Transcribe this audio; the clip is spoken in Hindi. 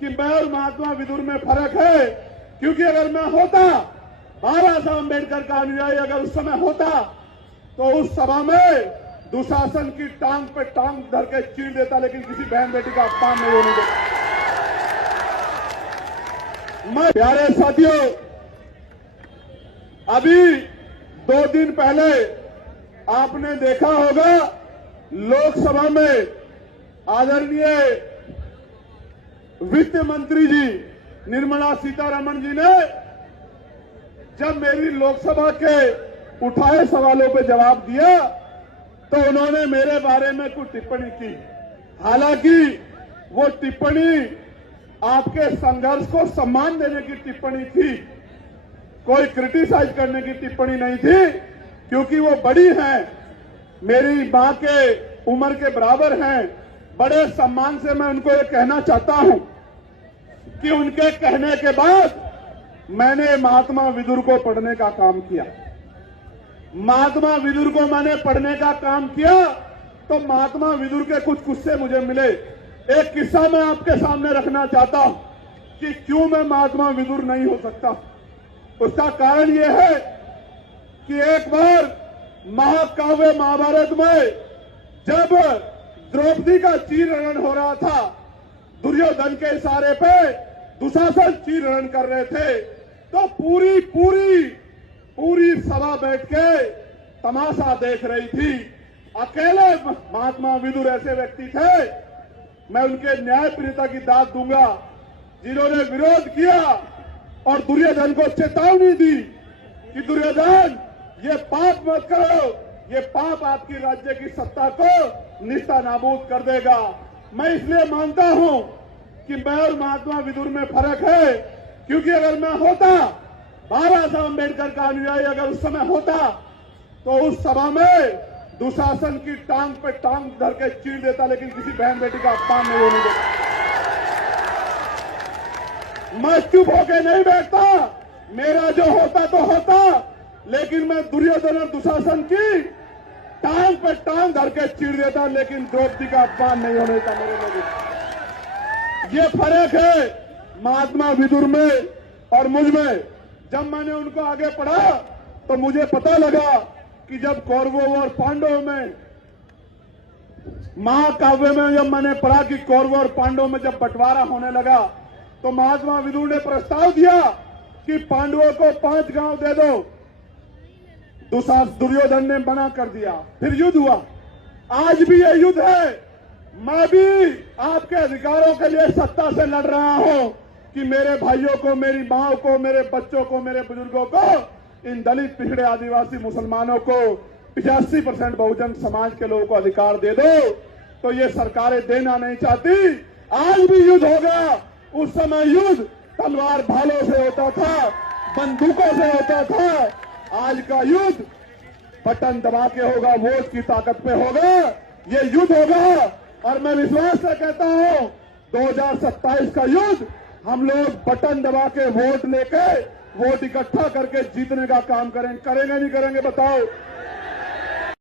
कि मैं और महात्मा विदुर में फर्क है, क्योंकि अगर मैं होता बाबा साहब अम्बेडकर का अनुयायी अगर उस समय होता तो उस सभा में दुशासन की टांग पे टांग धर के चीर देता, लेकिन किसी बहन बेटी का अपमान नहीं होने देता। मैं प्यारे साथियों, अभी 2 दिन पहले आपने देखा होगा लोकसभा में आदरणीय वित्त मंत्री जी निर्मला सीतारमण जी ने जब मेरी लोकसभा के उठाए सवालों पे जवाब दिया तो उन्होंने मेरे बारे में कुछ टिप्पणी की। हालांकि वो टिप्पणी आपके संघर्ष को सम्मान देने की टिप्पणी थी, कोई क्रिटिसाइज करने की टिप्पणी नहीं थी, क्योंकि वो बड़ी हैं, मेरी मां के उम्र के बराबर हैं। बड़े सम्मान से मैं उनको ये कहना चाहता हूं कि उनके कहने के बाद मैंने महात्मा विदुर को पढ़ने का काम किया। महात्मा विदुर को मैंने पढ़ने का काम किया तो महात्मा विदुर के कुछ किस्से मुझे मिले। एक किस्सा मैं आपके सामने रखना चाहता हूं कि क्यों मैं महात्मा विदुर नहीं हो सकता। उसका कारण यह है कि एक बार महाकाव्य महाभारत में जब द्रौपदी का चीरहरण हो रहा था, दुर्योधन के इशारे पे दुशासन चीरहरण कर रहे थे, तो पूरी सभा बैठ के तमाशा देख रही थी। अकेले महात्मा विदुर ऐसे व्यक्ति थे, मैं उनके न्यायप्रियता की दाद दूंगा, जिन्होंने विरोध किया और दुर्योधन को चेतावनी दी कि दुर्योधन ये पाप मत करो, ये पाप आपकी राज्य की सत्ता को निस्ता नाबूद कर देगा। मैं इसलिए मानता हूं कि मैं और महात्मा विदुर में फर्क है, क्योंकि अगर मैं होता बाबा साहब अम्बेडकर का अनुयायी अगर उस समय होता तो उस सभा में दुशासन की टांग पे टांग धर के चीर देता, लेकिन किसी बहन बेटी का अपमान नहीं होने देता। मैं चुप होके नहीं बैठता, मेरा जो होता तो होता, लेकिन मैं दुर्योधन और दुशासन की टांग पे टांग धर के चीर देता, लेकिन द्रौपदी का अपमान नहीं होने देता। मेरे लोग ये फर्क है महात्मा विदुर में और मुझ में। जब मैंने उनको आगे पढ़ा तो मुझे पता लगा कि जब कौरवों और पांडवों में महाकाव्य में जब मैंने पढ़ा कि कौरवों और पांडवों में जब बंटवारा होने लगा तो महात्मा विदुर ने प्रस्ताव दिया कि पांडवों को 5 गांव दे दो। दुर्योधन ने मना कर दिया, फिर युद्ध हुआ। आज भी यह युद्ध है। मैं भी आपके अधिकारों के लिए सत्ता से लड़ रहा हूं कि मेरे भाइयों को, मेरी मां को, मेरे बच्चों को, मेरे बुजुर्गों को, इन दलित पिछड़े आदिवासी मुसलमानों को 85% बहुजन समाज के लोगों को अधिकार दे दो। तो ये सरकारें देना नहीं चाहती। आज भी युद्ध होगा। उस समय युद्ध तलवार भालों से होता था, बंदूकों से होता था। आज का युद्ध बटन दबा के होगा, वोट की ताकत पे होगा। ये युद्ध होगा और मैं विश्वास से कहता हूं 2027 का युद्ध हम लोग बटन दबा के वोट लेके, वोट इकट्ठा करके जीतने का काम करेंगे। नहीं करेंगे बताओ?